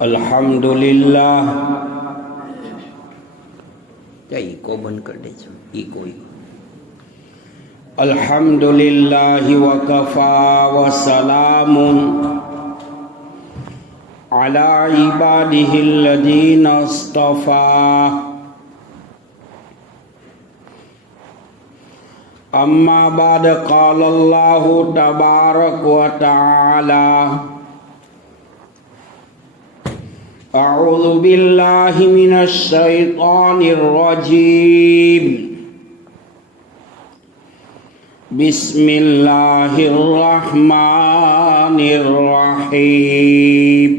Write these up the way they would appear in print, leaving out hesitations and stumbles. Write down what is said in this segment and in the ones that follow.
الحمدللہ کو بند کر دیجو کوئی الحمدللہ وکفا وسلام علی عبادہ الذین اصطفیٰ اما بعد قال اللہ تبارک و تعالی اعوذ باللہ من الشیطان الرجیم بسم اللہ الرحمن الرحیم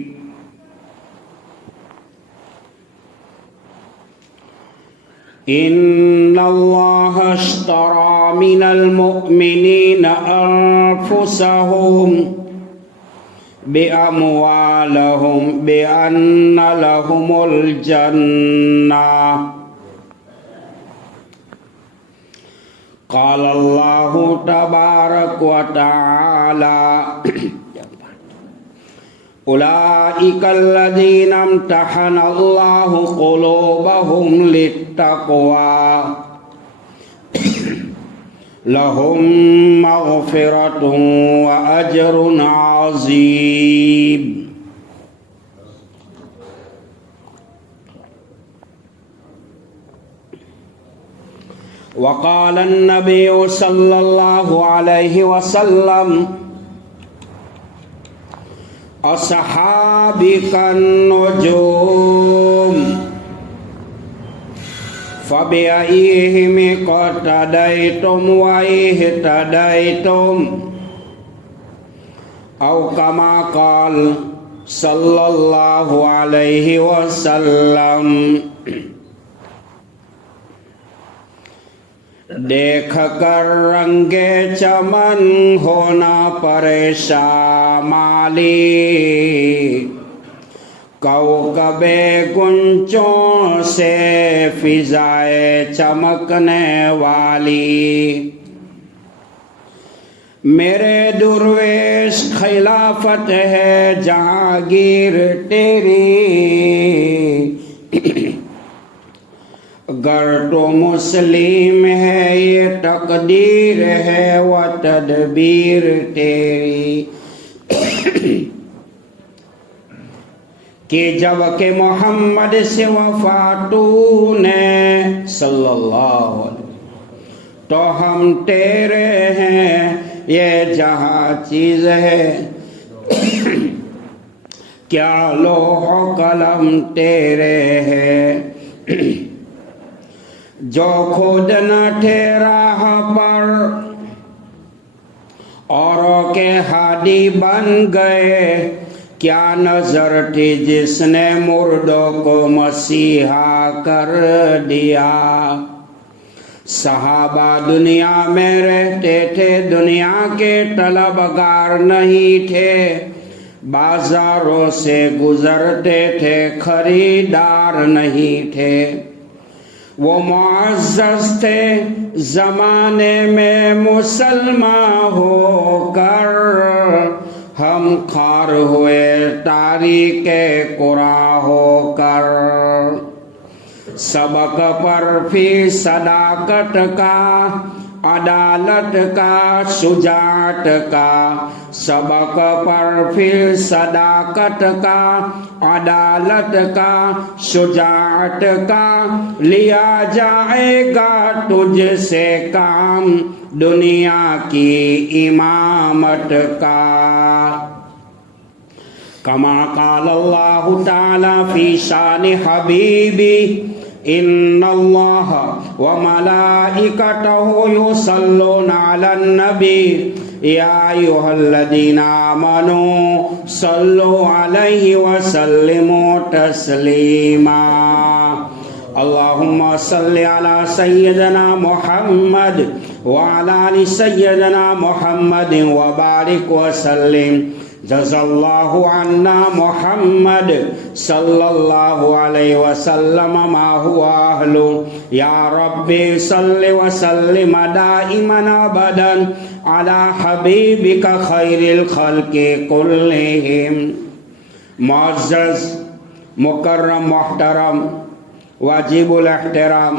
ان اللہ اشترى من المؤمنین انفسهم بأموالهم بأن لهم الجنة قال الله تبارك وتعالى أولئك الذين امتحن الله قلوبهم للتقوى لهم مغفرة وأجر عظيم وقال النبي صلى الله عليه وسلم أصحابي كالنجوم فبأيهم اقتديتم واهتديتم أو كما قال صلى الله عليه وسلم دیکھ کر رنگ چمن ہونا پریشان مالی کوکب گنچوں سے فضائے چمکنے والی میرے درویش خلافت ہے جہانگیر تیری گر تو مسلم ہے یہ تقدیر ہے و تدبیر تیری کہ جب کہ محمد سے وفا تو نے صلی اللہ علیہ تو ہم تیرے ہیں یہ جہاں چیز ہے کیا لوح و قلم تیرے ہے جو خود نہ ٹھہرا پر اوروں کے ہادی بن گئے کیا نظر تھی جس نے مردوں کو مسیحا کر دیا صحابہ دنیا میں رہتے تھے دنیا کے طلبگار نہیں تھے بازاروں سے گزرتے تھے خریدار نہیں تھے وہ معزز تھے زمانے میں مسلمان ہو کر ہم خار ہوئے تاریخ قرآن ہو کر سبق پر فی صداقت کا عدالت کا شجاعت کا سبق پر فی صداقت کا عدالت کا شجاعت کا لیا جائے گا تجھ سے کام دنیا کی امامت کا کما قال اللہ تعالی فی شان حبیبی ان اللہ وملائکتہ یصلون علی النبی یا ایھا الذین آمنوا صلوا علیہ وسلموا تسلیما اللہم صلی علی سیدنا محمد وعلی آل سیدنا محمد وبارک وسلم جزا اللہ عنا محمد صلی اللہ علیہ وسلم ما هو اہل یا رب صلی وسلم دائما ابدا علی حبیبک خیر الخلق کلہم. معزز مکرم محترم واجب الاحترام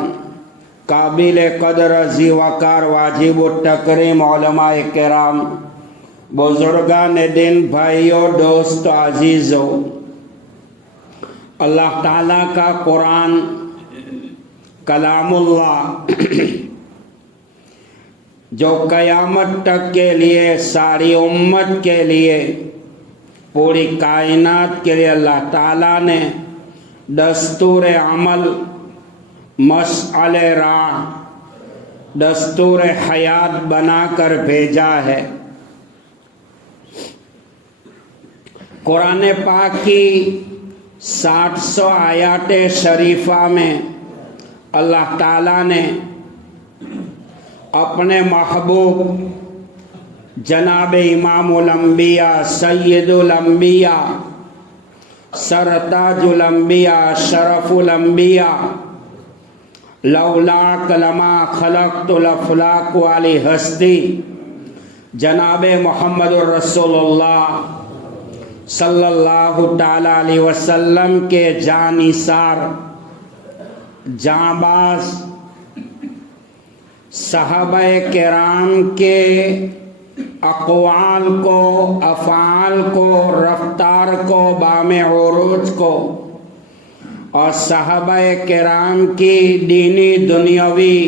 قابل قدر ذی وقار واجب التکریم علماء کرام بزرگان دین بھائیوں دوست عزیزوں، اللہ تعالیٰ کا قرآن کلام اللہ جو قیامت تک کے لیے ساری امت کے لیے پوری کائنات کے لیے اللہ تعالیٰ نے دستور عمل، مشعل راہ، دستور حیات بنا کر بھیجا ہے۔ قرآن پاک کی 700 آیات شریفہ میں اللہ تعالیٰ نے اپنے محبوب جناب امام الانبیاء، سید الانبیاء، سرتاج الانبیاء، شرف الانبیاء، لولاک لما خلقت الافلاک والی ہستی جناب محمد الرسول اللہ صلی اللہ تعالیٰ علیہ وسلم کے جانثار جانباز صحابہ کرام کے اقوال کو، افعال کو، رفتار کو، بام عروج کو اور صحابہ کرام کی دینی دنیاوی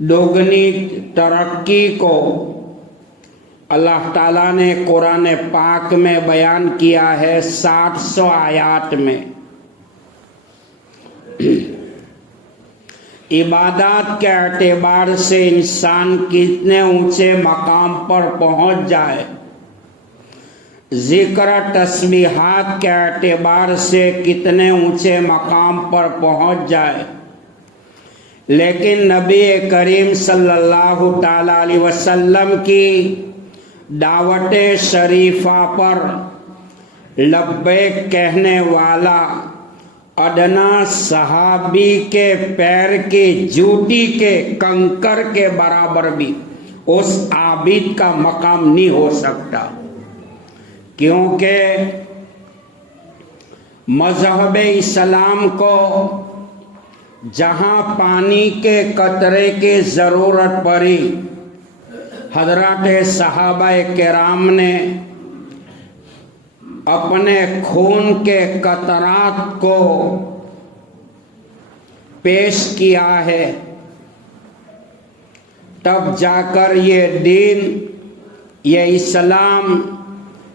دوگنی ترقی کو اللہ تعالیٰ نے قرآن پاک میں بیان کیا ہے 700 آیات میں۔ عبادات کے اعتبار سے انسان کتنے اونچے مقام پر پہنچ جائے، ذکر تسبیحات کے اعتبار سے کتنے اونچے مقام پر پہنچ جائے، لیکن نبی کریم صلی اللہ تعالیٰ علیہ وسلم کی دعوت شریفہ پر لبیک کہنے والا ادنا صحابی کے پیر کی جوتی کے کنکر کے برابر بھی اس عابد کا مقام نہیں ہو سکتا، کیونکہ مذہب اسلام کو جہاں پانی کے قطرے کی ضرورت پڑی، حضرات صحابہ کرام نے اپنے خون کے قطرات کو پیش کیا ہے، تب جا کر یہ دین، یہ اسلام،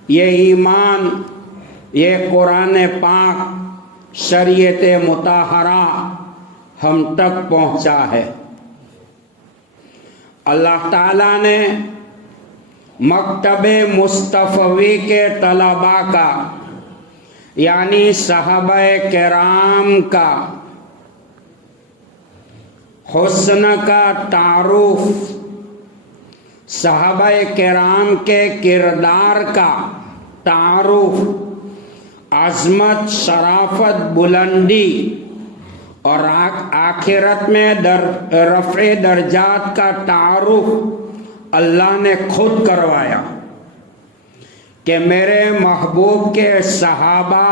یہ ایمان، یہ قرآن پاک، شریعت مطہرہ ہم تک پہنچا ہے۔ اللہ تعالیٰ نے مکتب مصطفی کے طلباء کا یعنی صحابہ کرام کا حسن کا تعارف، صحابہ کرام کے کردار کا تعارف، عظمت، شرافت، بلندی اور آخرت میں رفع درجات کا تعارف اللہ نے خود کروایا کہ میرے محبوب کے صحابہ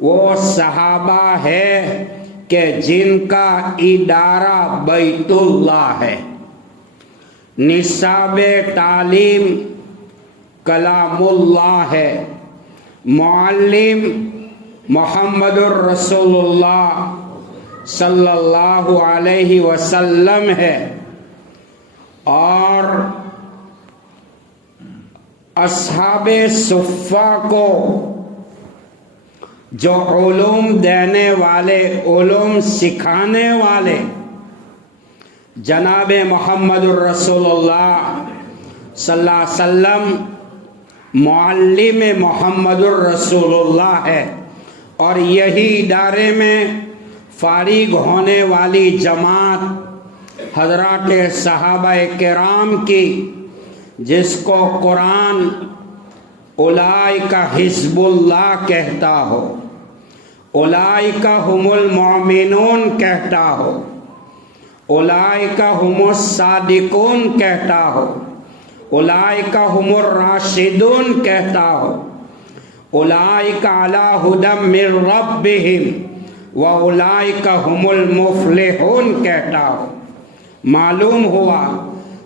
وہ صحابہ ہے کہ جن کا ادارہ بیت اللہ ہے، نصاب تعلیم کلام اللہ ہے، معلم محمد الرسول اللہ صلی اللہ علیہ وسلم ہے، اور اصحاب صفہ کو جو علوم دینے والے، علوم سکھانے والے جناب محمد الرسول اللہ صلی اللہ علیہ وسلم معلم محمد الرسول اللہ ہے، اور یہی ادارے میں فارغ ہونے والی جماعت حضرات صحابہ کرام کی، جس کو قرآن اولئک حزب اللہ کہتا ہو، اولئک هم المؤمنون کہتا ہو، اولئک هم الصادقون کہتا ہو، اولئک هم الراشدون کہتا ہو، اولئک علی ھدی من ربہم واولئک ھم المفلحون کہتا ہو۔ معلوم ہوا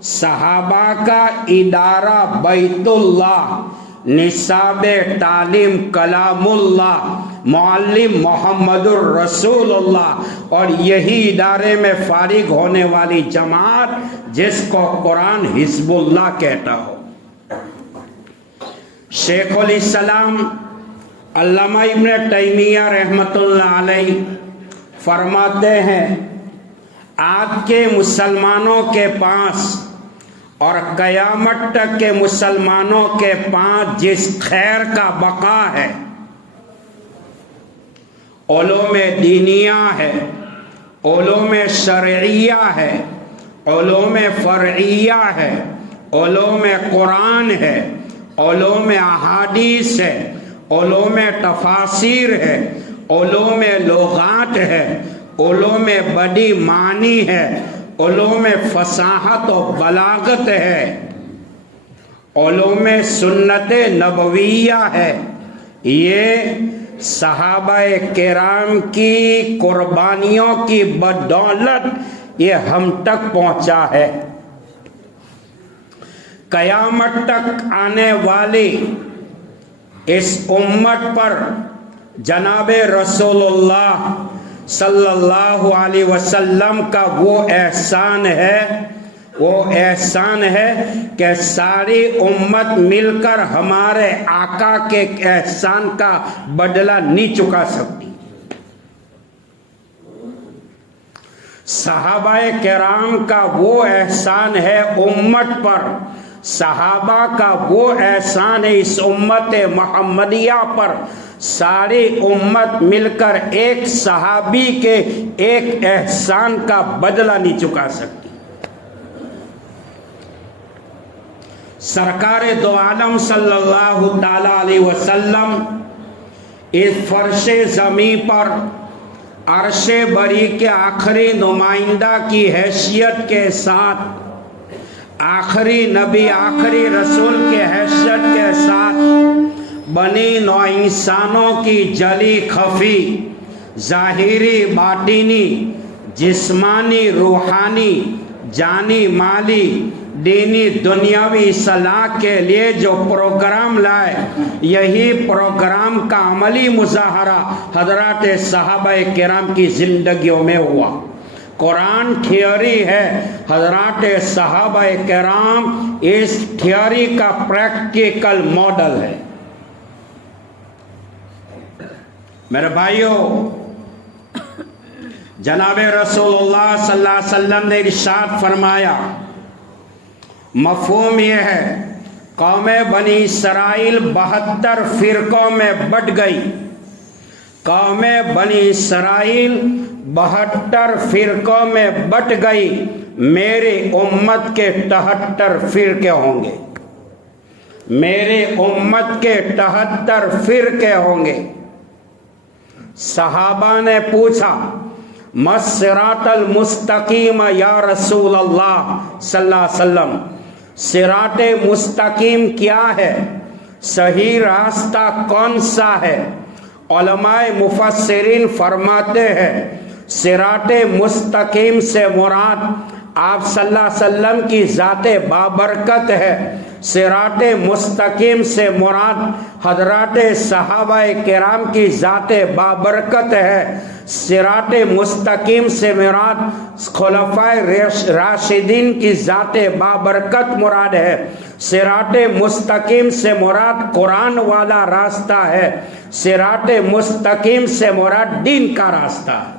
صحابہ کا ادارہ بیت اللہ، نصاب تعلیم کلام اللہ، معلم محمد الرسول اللہ، اور یہی ادارے میں فارغ ہونے والی جماعت جس کو قرآن حزب اللہ کہتا ہو۔ شیخ الاسلام علامہ ابن تیمیہ رحمۃ اللہ علیہ فرماتے ہیں آج کے مسلمانوں کے پاس اور قیامت تک کے مسلمانوں کے پاس جس خیر کا بقا ہے، علوم دینیہ ہے، علوم شرعیہ ہے، علوم فرعیہ ہے، علوم قرآن ہے، علوم احادیث ہے، علوم تفاسیر ہے، علوم لغات ہے، علوم بدی معنی ہے، علوم فصاحت و بلاغت ہے، علوم سنت نبویہ ہے، یہ صحابہ کرام کی قربانیوں کی بدولت یہ ہم تک پہنچا ہے۔ قیامت تک آنے والی اس امت پر جناب رسول اللہ صلی اللہ علیہ وسلم کا وہ احسان ہے کہ ساری امت مل کر ہمارے آقا کے احسان کا بدلہ نہیں چکا سکتی۔ صحابہ کرام کا وہ احسان ہے امت پر، صحابہ کا وہ احسان ہے اس امت محمدیہ پر، ساری امت مل کر ایک صحابی کے ایک احسان کا بدلہ نہیں چکا سکتی۔ سرکار دو عالم صلی اللہ تعالی علیہ وسلم اس فرش زمین پر عرش بری کے آخری نمائندہ کی حیثیت کے ساتھ، آخری نبی آخری رسول کے حیثیت کے ساتھ بنی نوع انسانوں کی جلی خفی، ظاہری باطنی، جسمانی روحانی، جانی مالی، دینی دنیاوی اصلاح کے لیے جو پروگرام لائے، یہی پروگرام کا عملی مظاہرہ حضرات صحابہ کرام کی زندگیوں میں ہوا۔ قرآن تھیوری ہے، حضرات صحابہ کرام اس تھیوری کا پریکٹیکل ماڈل ہے۔ میرے بھائیوں، جناب رسول اللہ صلی اللہ علیہ وسلم نے ارشاد فرمایا، مفہوم یہ ہے قوم بنی اسرائیل 72 فرقوں میں بٹ گئی، قوم بنی اسرائیل 72 فرقوں میں بٹ گئی، میری امت کے 73 فرقے ہوں گے، میری امت کے 73 فرقے ہوں گے۔ صحابہ نے پوچھا مَسْصِرَاطَ الْمُسْتَقِيمَ یا رسول اللہ صلی اللہ علیہ وسلم، صراط مستقیم کیا ہے، صحیح راستہ کون سا ہے؟ علماء مفسرین فرماتے ہیں صراط مستقیم سے مراد آپ صلی اللہ علیہ وسلم کی ذات بابرکت ہے، صراط مستقیم سے مراد حضرات صحابہ کرام کی ذات بابرکت ہے، صراط مستقیم سے مراد خلفائے راشدین کی ذات بابرکت مراد ہے، صراط مستقیم سے مراد قرآن والا راستہ ہے، صراط مستقیم سے مراد دین کا راستہ ہے۔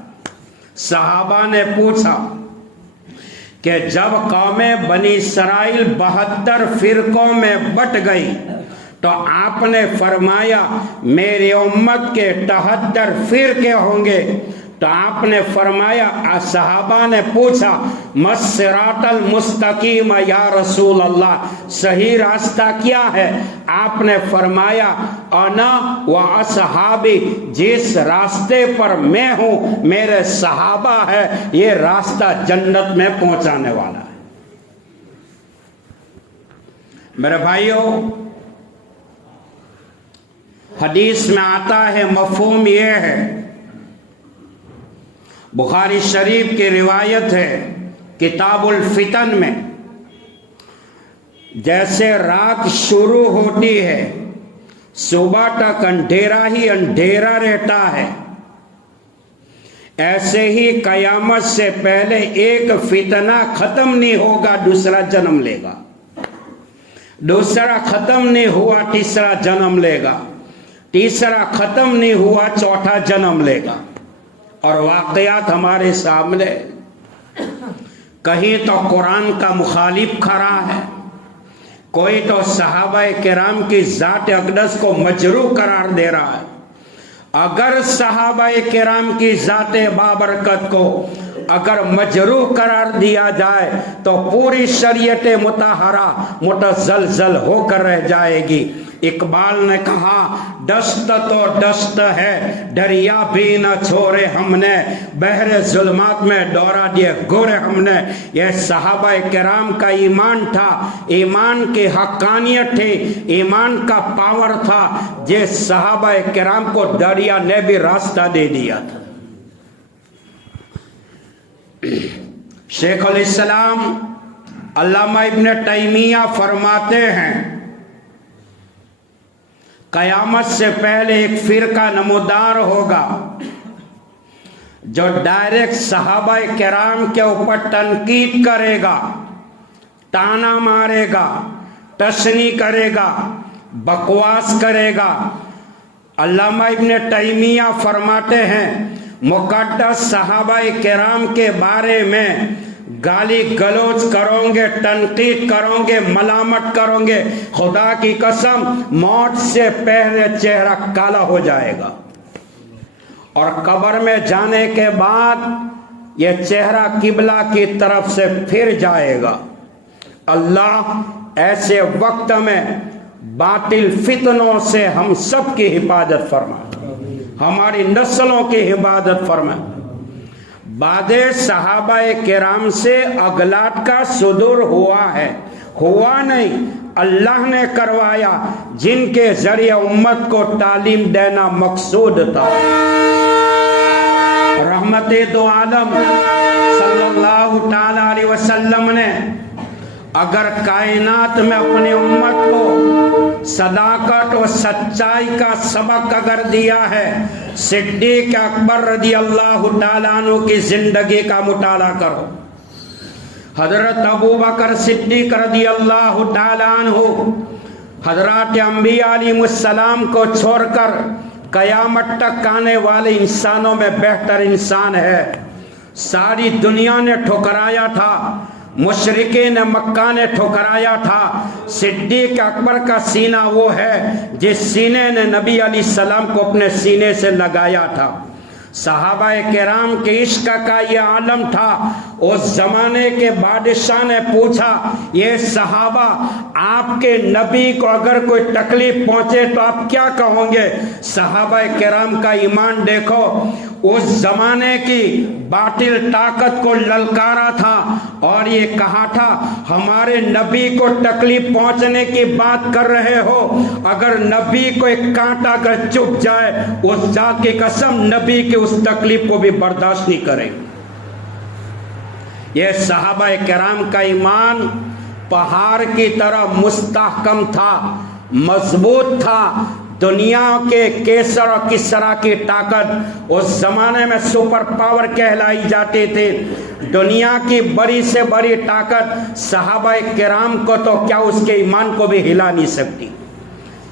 صحابہ نے پوچھا کہ جب قوم بنی اسرائیل 72 فرقوں میں بٹ گئی تو آپ نے فرمایا میری امت کے 73 فرقے ہوں گے، تو آپ نے فرمایا، صحابہ نے پوچھا مَسْصِرَاطَ الْمُسْتَقِيمَ یا رسول اللہ، صحیح راستہ کیا ہے؟ آپ نے فرمایا انا و اصحابی، جس راستے پر میں ہوں میرے صحابہ ہے، یہ راستہ جنت میں پہنچانے والا ہے۔ میرے بھائیوں، حدیث میں آتا ہے، مفہوم یہ ہے، بخاری شریف کی روایت ہے کتاب الفتن میں، جیسے رات شروع ہوتی ہے صبح تک اندھیرا ہی اندھیرا رہتا ہے، ایسے ہی قیامت سے پہلے ایک فتنہ ختم نہیں ہوگا دوسرا جنم لے گا، دوسرا ختم نہیں ہوا تیسرا جنم لے گا، تیسرا ختم نہیں ہوا چوتھا جنم لے گا۔ اور واقعات ہمارے سامنے، کہیں تو قرآن کا مخالف کھڑا ہے، کوئی تو صحابہ کرام کی ذات اقدس کو مجروح قرار دے رہا ہے۔ اگر صحابہ کرام کی ذات بابرکت کو اگر مجروح قرار دیا جائے تو پوری شریعت مطہرہ متزلزل ہو کر رہ جائے گی۔ اقبال نے کہا، دست تو دست ہے دریا بھی نہ چھوڑے ہم نے، بحر ظلمات میں دوڑا دیے گورے ہم نے۔ یہ صحابہ کرام کا ایمان تھا، ایمان کی حقانیت تھی، ایمان کا پاور تھا، جس صحابہ کرام کو دریا نے بھی راستہ دے دیا تھا۔ شیخ الاسلام علامہ ابن تیمیہ فرماتے ہیں، قیامت سے پہلے ایک فرقہ نمودار ہوگا جو ڈائریکٹ صحابہ کرام کے اوپر تنقید کرے گا، تانا مارے گا، تشنیع کرے گا، بکواس کرے گا۔ علامہ ابن تیمیہ فرماتے ہیں، مقدس صحابہ کرام کے بارے میں گالی گلوچ کرو گے، تنقید کرو گے، ملامت کرو گے، خدا کی قسم موت سے پہلے چہرہ کالا ہو جائے گا، اور قبر میں جانے کے بعد یہ چہرہ قبلہ کی طرف سے پھر جائے گا۔ اللہ ایسے وقت میں باطل فتنوں سے ہم سب کی حفاظت فرمائے، ہماری نسلوں کی حفاظت فرمائے۔ بعد صحابہ کرام سے اغلاط کا صدور ہوا ہے، ہوا نہیں، اللہ نے کروایا، جن کے ذریعے امت کو تعلیم دینا مقصود تھا۔ رحمت دو عالم صلی اللہ تعالی علیہ وسلم نے اگر کائنات میں اپنی امت کو صداقت و سچائی کا سبق اگر دیا ہے، صدیق اکبر رضی اللہ تعالیٰ عنہ کی زندگی کا مطالعہ کرو۔ حضرت ابوبکر صدیق رضی اللہ تعالیٰ عنہ حضرات انبیاء علیہ السلام کو چھوڑ کر قیامت تک آنے والے انسانوں میں بہتر انسان ہے۔ ساری دنیا نے ٹھکرایا تھا، مشرکین مکہ نے ٹھکرایا تھا، صدیق اکبر کا سینہ وہ ہے جس سینے نے نبی علیہ السلام کو اپنے سینے سے لگایا تھا۔ صحابہ کرام کے عشق کا یہ عالم تھا۔ اس زمانے کے بادشاہ نے پوچھا، یہ صحابہ آپ کے نبی کو اگر کوئی تکلیف پہنچے تو آپ کیا کہو گے؟ صحابہ کرام کا ایمان دیکھو، اس زمانے کی باطل طاقت کو للکارا تھا اور یہ کہا تھا، ہمارے نبی کو تکلیف پہنچنے کی بات کر رہے ہو، اگر نبی کو ایک کانٹا اگر چبھ جائے، اس ذات کی قسم نبی کی اس تکلیف کو بھی برداشت نہیں کریں۔ یہ صحابہ کرام کا ایمان پہاڑ کی طرح مستحکم تھا، مضبوط تھا۔ دنیا کے کیسر اور کسرا کی طاقت اس زمانے میں سپر پاور کہلائی جاتی تھی۔ دنیا کی بڑی سے بڑی طاقت صحابہ کرام کو تو کیا اس کے ایمان کو بھی ہلا نہیں سکتی۔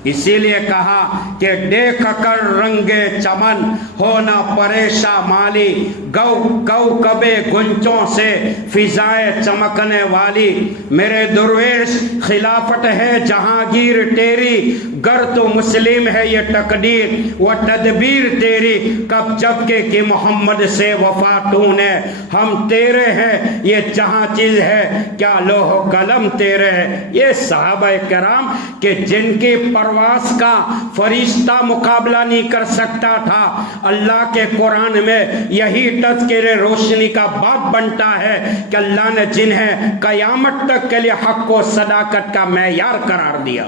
اسی لیے کہا کہ دیکھ کر رنگے چمن ہونا پریشان مالی، گو کبے گنچوں سے فضائے چمکنے والی، میرے درویش خلافت ہے جہانگیر تیری، گر تو مسلم ہے یہ تقدیر و تدبیر تیری، کب جب کہ محمد سے وفا تو نے، ہم تیرے ہیں یہ جہاں چیز ہے کیا لوح و قلم تیرے ہے۔ یہ صحابہ کرام کہ جن کی پرواز کا فرشتہ مقابلہ نہیں کر سکتا تھا، اللہ کے قرآن میں یہی تذکرے روشنی کا باب بنتا ہے کہ اللہ نے جنہیں قیامت تک کے لیے حق و صداقت کا معیار قرار دیا۔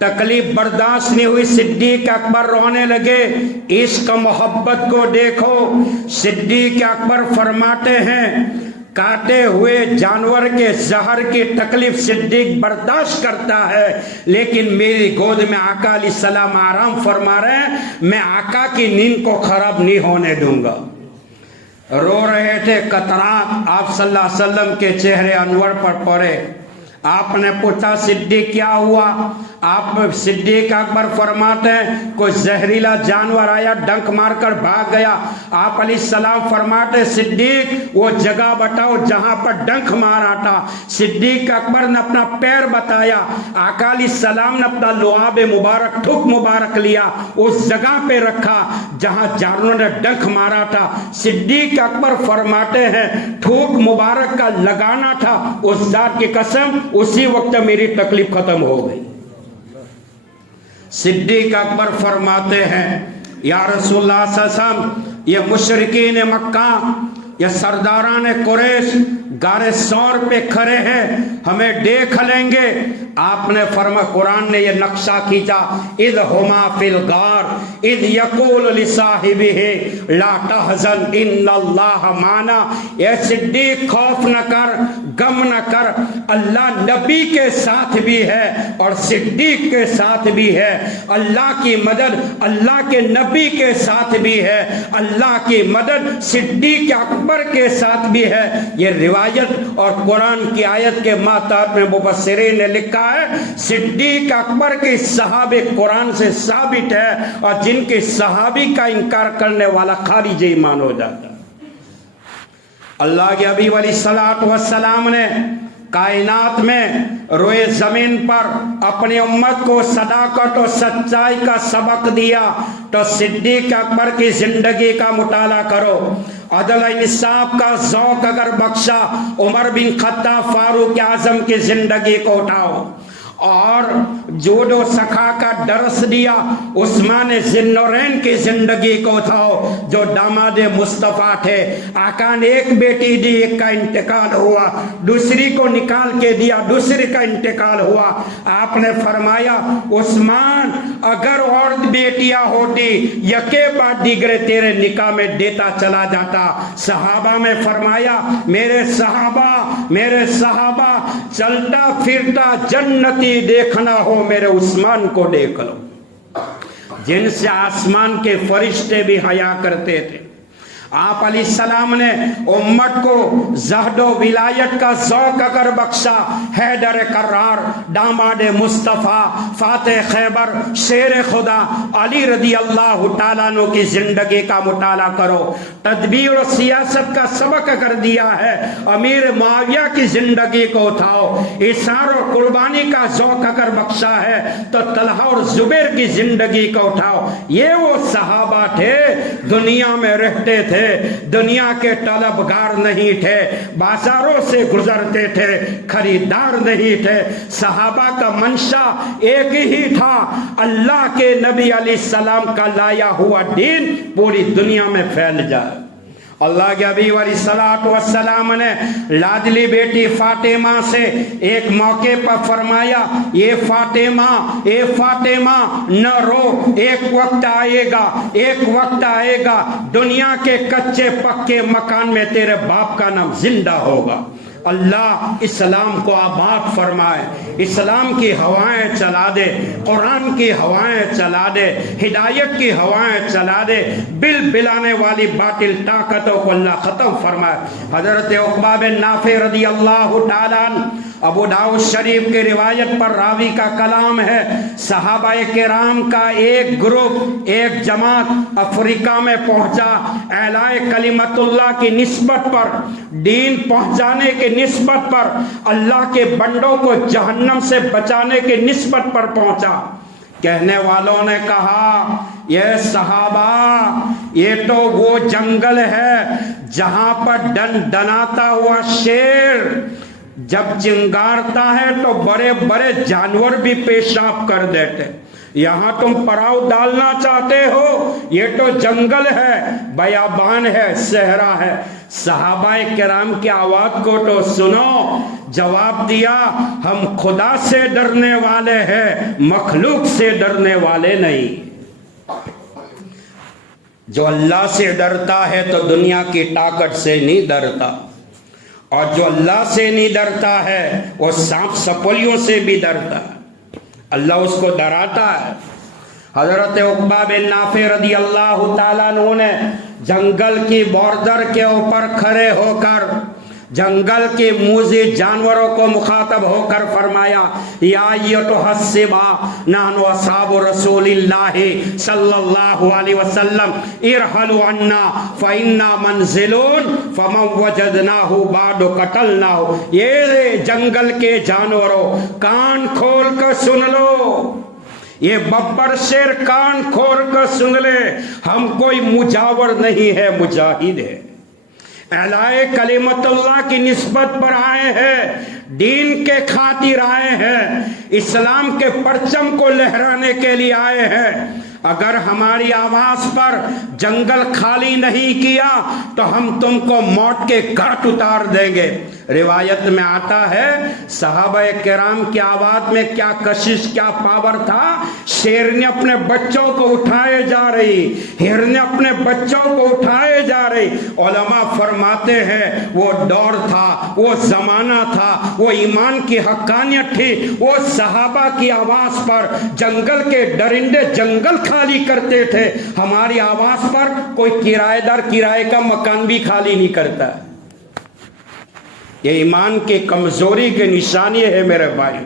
تکلیف برداشت نہیں ہوئی، صدیق اکبر رونے لگے۔ عشق محبت کو دیکھو، صدیق اکبر فرماتے ہیں کاٹے ہوئے جانور کے زہر کی تکلیف صدیق برداشت کرتا ہے، لیکن میری گود میں آقا علیہ السلام آرام فرما رہے ہیں، میں آقا کی نیند کو خراب نہیں ہونے دوں گا۔ رو رہے تھے، قطرات آپ صلی اللہ علیہ وسلم کے چہرے انور پر پڑے۔ آپ نے پوچھا صدیق کیا ہوا؟ آپ صدیق اکبر فرماتے ہیں کوئی زہریلا جانور آیا، ڈنک مار کر بھاگ گیا۔ آپ علیہ السلام فرماتے صدیق وہ جگہ بتاؤ جہاں پر ڈنک مارا تھا۔ صدیق اکبر نے اپنا پیر بتایا، آقا علیہ السلام نے اپنا لعاب مبارک، تھوک مبارک لیا، اس جگہ پہ رکھا جہاں جانوروں نے ڈنک مارا تھا۔ صدیق اکبر فرماتے ہیں تھوک مبارک کا لگانا تھا، اس ذات کی قسم اسی وقت میری تکلیف ختم ہو گئی۔ صدیق اکبر فرماتے ہیں یا رسول اللہ صلی اللہ علیہ وسلم، یہ مشرکین مکہ، یہ سرداران قریش غار ثور پہ کھڑے ہیں، ہمیں دیکھ لیں گے۔ آپ نے فرمایا، قرآن نے یہ نقشہ کھینچا، اذ ہما فی الغار اذ یقول لصاحبہ لا تحزن ان اللہ معنا۔ اے صدیق خوف نہ کر، غم نہ کر، اللہ نبی کے ساتھ بھی ہے اور صدیق کے ساتھ بھی ہے۔ اللہ کی مدد اللہ کے نبی کے ساتھ بھی ہے، اللہ کی مدد صدیق اکبر کے ساتھ بھی ہے۔ یہ روایت اور قرآن کی آیت کے ماتحت میں مفسرین نے لکھا ہے صدیق اکبر کی صحابہ قرآن سے ثابت ہے، اور جن کے صحابی کا انکار کرنے والا خارج ایمان ہو جاتا ہے۔ اللہ کے حبیب علیہ الصلوۃ والسلام نے کائنات میں روئے زمین پر اپنی امت کو صداقت و سچائی کا سبق دیا، تو صدیق اکبر کی زندگی کا مطالعہ کرو۔ عدل انصاف کا ذوق اگر بخشا، عمر بن خطاب فاروق اعظم کی زندگی کو اٹھاؤ، اور جود و سخا کا درس دیا عثمان ذی النورین کی زندگی کو اٹھاؤ جو داماد مصطفیٰ تھے۔ آقا نے ایک بیٹی دی، ایک کا انتقال ہوا، دوسری کو نکال کے دیا، دوسری کا انتقال ہوا۔ آپ نے فرمایا عثمان اگر اور بیٹیاں ہوتی یکے بعد دیگرے تیرے نکاح میں دیتا چلا جاتا۔ صحابہ میں فرمایا میرے صحابہ چلتا پھرتا جنتی دیکھنا ہو میرے عثمان کو دیکھ لو، جن سے آسمان کے فرشتے بھی حیا کرتے تھے۔ آپ علیہ السلام نے امت کو زہد و ولایت کا ذوق اگر بخشا، حیدر کرار، داماد مصطفیٰ، فاتح خیبر، شیر خدا علی رضی اللہ تعالیٰ عنہ کی زندگی کا مطالعہ کرو۔ تدبیر و سیاست کا سبق اگر دیا ہے، امیر معاویہ کی زندگی کو اٹھاؤ۔ اثار و قربانی کا ذوق اگر بخشا ہے تو طلحہ اور زبیر کی زندگی کو اٹھاؤ۔ یہ وہ صحابہ تھے دنیا میں رہتے تھے، دنیا کے طلبگار نہیں تھے، بازاروں سے گزرتے تھے، خریدار نہیں تھے۔ صحابہ کا منشا ایک ہی تھا، اللہ کے نبی علیہ السلام کا لایا ہوا دین پوری دنیا میں پھیل جائے۔ اللہ کے حبیب علیہ الصلوۃ والسلام نے لاڈلی بیٹی فاطمہ سے ایک موقع پر فرمایا اے فاطمہ نہ رو، ایک وقت آئے گا دنیا کے کچے پکے مکان میں تیرے باپ کا نام زندہ ہوگا۔ اللہ اسلام کو آباد فرمائے، اسلام کی ہوائیں چلا دے، قرآن کی ہوائیں چلا دے، ہدایت کی ہوائیں چلا دے، بل بلانے والی باطل طاقتوں کو اللہ ختم فرمائے۔ حضرت عقبہ بن نافع رضی اللہ تعالیٰ عنہ، ابو داؤد شریف کے روایت پر راوی کا کلام ہے، صحابہ کرام کا ایک گروپ، ایک جماعت افریقہ میں پہنچا، اعلاء کلمت اللہ کی نسبت پر، دین پہنچانے کی نسبت پر، اللہ کے بندوں کو جہنم سے بچانے کی نسبت پر پہنچا۔ کہنے والوں نے کہا یہ صحابہ یہ تو وہ جنگل ہے جہاں پر ڈنڈناتا ہوا شیر جب چنگارتا ہے تو بڑے بڑے جانور بھی پیشاب کر دیتے، یہاں تم پڑاؤ ڈالنا چاہتے ہو، یہ تو جنگل ہے، بیابان ہے، صحرا ہے۔ صحابہ کرام کی آواز کو تو سنو، جواب دیا ہم خدا سے ڈرنے والے ہیں، مخلوق سے ڈرنے والے نہیں۔ جو اللہ سے ڈرتا ہے تو دنیا کی طاقت سے نہیں ڈرتا، اور جو اللہ سے نہیں ڈرتا ہے وہ سانپ سپولیوں سے بھی ڈرتا ہے، اللہ اس کو ڈراتا ہے۔ حضرت عقبہ بن نافع رضی اللہ تعالیٰ عنہ نے جنگل کی بارڈر کے اوپر کھڑے ہو کر جنگل کے موذی جانوروں کو مخاطب ہو کر فرمایا، یا ایتھا السبا نحن اصحاب رسول اللہ صلی اللہ علیہ وسلم ارحلوا عنا فإنا منزلون فمن وجدناہ بعد قتلناہ۔ یہ جنگل کے جانوروں کان کھول کر سن لو، یہ ببر شیر کان کھول کر سن لے، ہم کوئی مجاور نہیں ہے، مجاہد ہے، اعلائے کلمت اللہ کی نسبت پر آئے ہیں، دین کے خاطر آئے ہیں، اسلام کے پرچم کو لہرانے کے لیے آئے ہیں۔ اگر ہماری آواز پر جنگل خالی نہیں کیا تو ہم تم کو موت کے گھاٹ اتار دیں گے۔ روایت میں آتا ہے صحابہ کرام کی آواز میں کیا کشش، کیا پاور تھا۔ شیر نے اپنے بچوں کو اٹھائے جا رہی، ہرن نے اپنے بچوں کو اٹھائے جا رہی۔ علماء فرماتے ہیں وہ دور تھا، وہ زمانہ تھا، وہ ایمان کی حقانیت تھی، وہ صحابہ کی آواز پر جنگل کے درندے جنگل خالی کرتے تھے، ہماری آواز پر کوئی کرایہ دار کرائے کا مکان بھی خالی نہیں کرتا۔ یہ ایمان کی کمزوری کی نشانی ہے میرے بھائی۔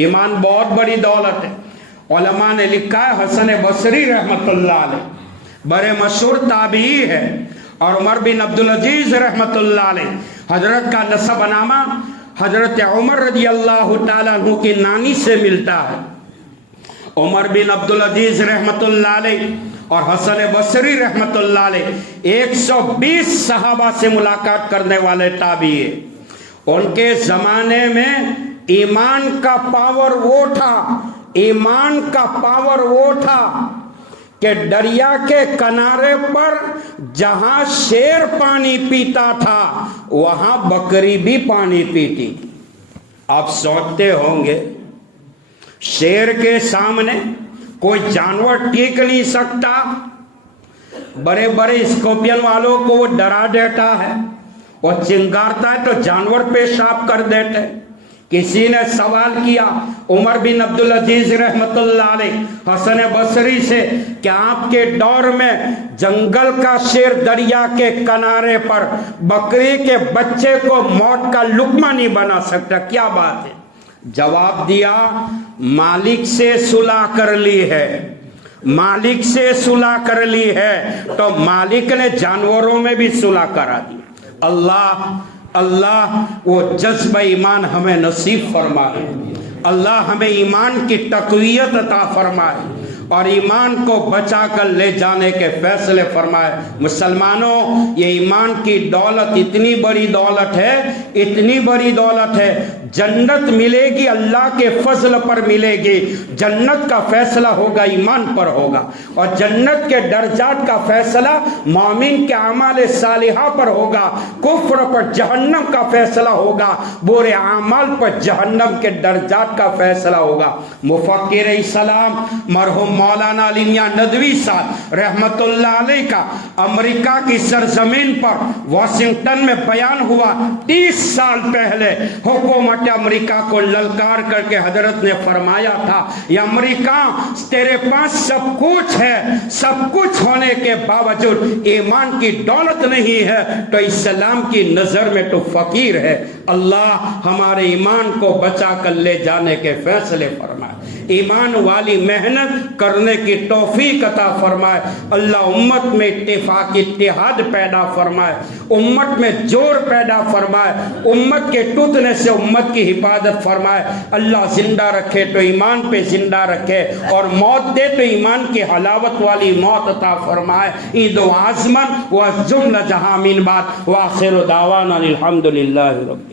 ایمان بہت بڑی دولت ہے۔ علماء نے لکھا ہے، حسن بصری رحمت اللہ علیہ بڑے مشہور تابعی ہے، اور عمر بن عبدالعزیز رحمت اللہ علیہ، حضرت کا نسب نامہ حضرت عمر رضی اللہ تعالیٰ عنہ کی نانی سے ملتا ہے۔ عمر بن عبدالعزیز رحمت اللہ علیہ اور حسن بصری رحمت اللہ علیہ 120 صحابہ سے ملاقات کرنے والے تابعی ہیں۔ ان کے زمانے میں ایمان کا پاور وہ تھا، ایمان کا پاور وہ تھا کہ دریا کے کنارے پر جہاں شیر پانی پیتا تھا وہاں بکری بھی پانی پیتی۔ آپ سوچتے ہوں گے شیر کے سامنے کوئی جانور ٹیک نہیں سکتا، بڑے بڑے اسکورپین والوں کو وہ ڈرا دیتا ہے، وہ چنگارتا ہے تو جانور پیشاب کر دیتے۔ کسی نے سوال کیا عمر بن عبدالعزیز رحمت اللہ علیہ حسن بصری سے کہ آپ کے دور میں جنگل کا شیر دریا کے کنارے پر بکری کے بچے کو موت کا لقمہ نہیں بنا سکتا، کیا بات ہے؟ جواب دیا مالک سے صلح کر لی ہے، مالک سے صلح کر لی ہے تو مالک نے جانوروں میں بھی صلح کرا دی۔ اللہ وہ جذبہ ایمان ہمیں نصیب فرمائے، اللہ ہمیں ایمان کی تقویت عطا فرمائے اور ایمان کو بچا کر لے جانے کے فیصلے فرمائے۔ مسلمانوں، یہ ایمان کی دولت اتنی بڑی دولت ہے، اتنی بڑی دولت ہے، جنت ملے گی اللہ کے فضل پر ملے گی۔ جنت کا فیصلہ ہوگا ایمان پر ہوگا، اور جنت کے درجات کا فیصلہ مومن کے اعمال صالحہ پر ہوگا۔ کفر پر جہنم کا فیصلہ ہوگا، برے اعمال پر جہنم کے درجات کا فیصلہ ہوگا۔ مفکر اسلام مرحوم مولانا علی میاں ندوی صاحب رحمت اللہ علیہ کا امریکہ کی سرزمین پر واشنگٹن میں بیان ہوا 30 سال پہلے۔ حکومت امریکہ کو للکار کر کے حضرت نے فرمایا تھا، یہ امریکہ تیرے پاس سب کچھ ہے، سب کچھ ہونے کے باوجود ایمان کی دولت نہیں ہے تو اسلام کی نظر میں تو فقیر ہے۔ اللہ ہمارے ایمان کو بچا کر لے جانے کے فیصلے فرمائے، ایمان والی محنت کرنے کی توفیق عطا فرمائے۔ اللہ امت میں اتفاق اتحاد پیدا فرمائے، امت میں جوڑ پیدا فرمائے، امت کے ٹوٹنے سے امت کی حفاظت فرمائے۔ اللہ زندہ رکھے تو ایمان پہ زندہ رکھے، اور موت دے تو ایمان کی حلاوت والی موت عطا فرمائے۔ عید و عظمن و جملہ جہاں من بعد، وآخر دعوانا الحمدللہ رب